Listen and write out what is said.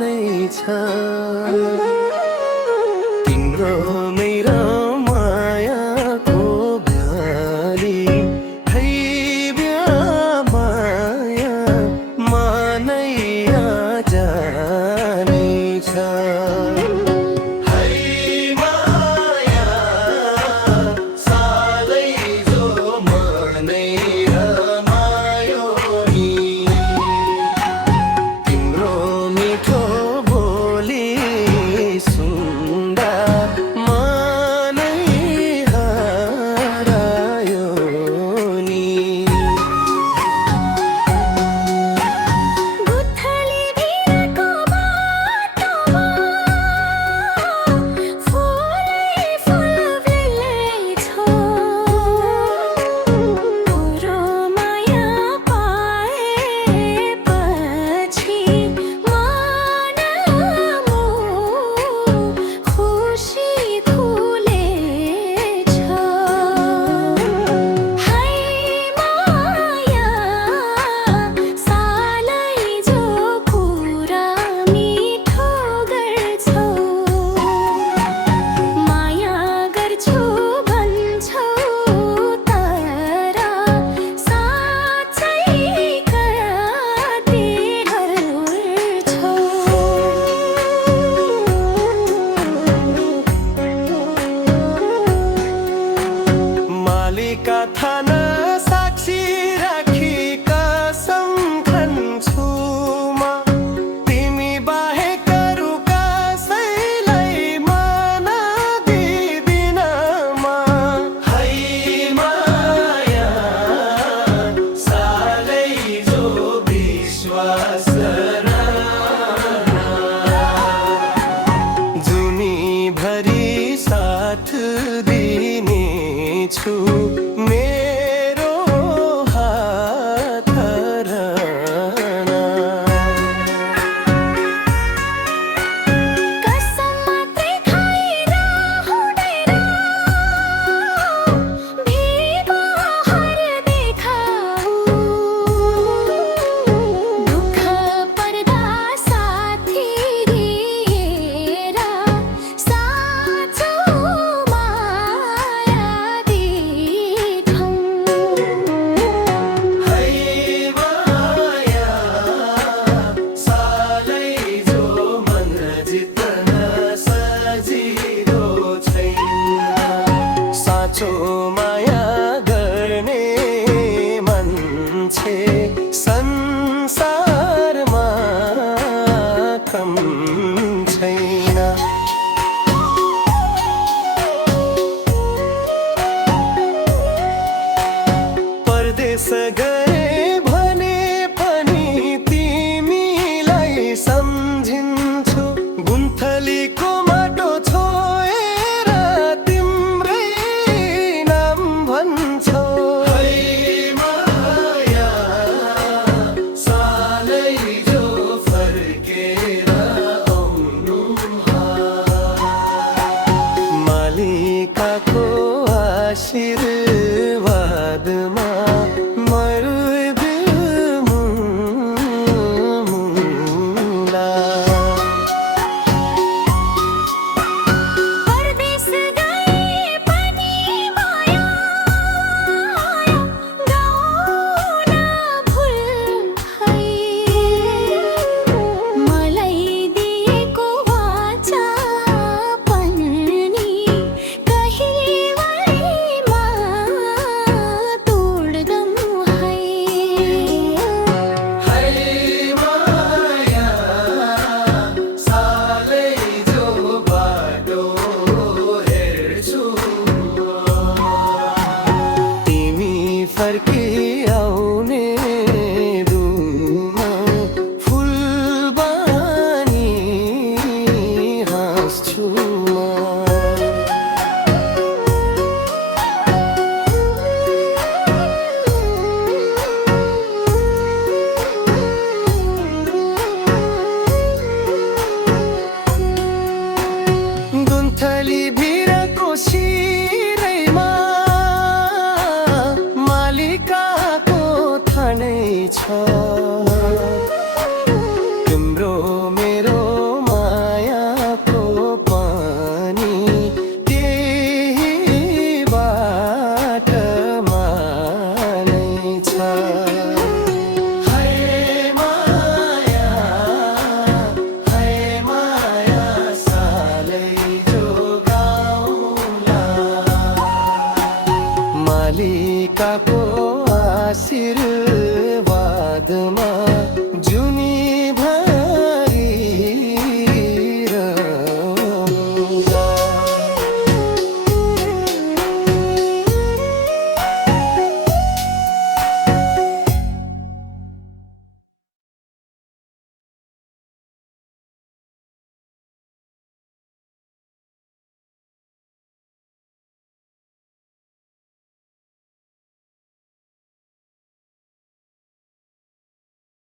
नै छ तिम्रो मेरो मायाको भ्याली है माया मानैया जाने छ कथन साक्षी राखी कसम खान्छु म तिमी बाहेक अरू कसैलाई मन दिदिन म है माया सालै जो विश्वास जुनी भरी साथ दिने छु मेरो हात रहना कसम मात्रै खाएर हुँदैन व्यवहार देखाऊ दुःख पर्दा साथी दिएर साँचो माया देखाऊ है माया सालै जो मन जित्न सजिलो छैन साँचो माया गर्ने मान्छे संसारमा कम छैन परदेश गए भने पनि तिमीलाई सम्झिन्छु गुन्थलीको माटो छोएर तिम्रै नाम भन्छौ है माया सालै जो फर्केर आउनु मालिकाको आशीर्वादमा परदेश गए पनि माया गाउन भुल है मलाई दिएको वाचा पनि कहिलेमा तोड्दम है माया सालै जो बाटो हेर्छु तिमी फर्की आउने दुमा फुलबानी हाँस्छु म गुन्थली भिरको शिरैमा मालिकाको थानै छ